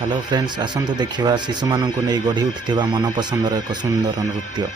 Hello friends, आसतु देखा शिशु मानू नहीं गढ़ी उठिथिबा मनपसंदर एक सुंदर नृत्य।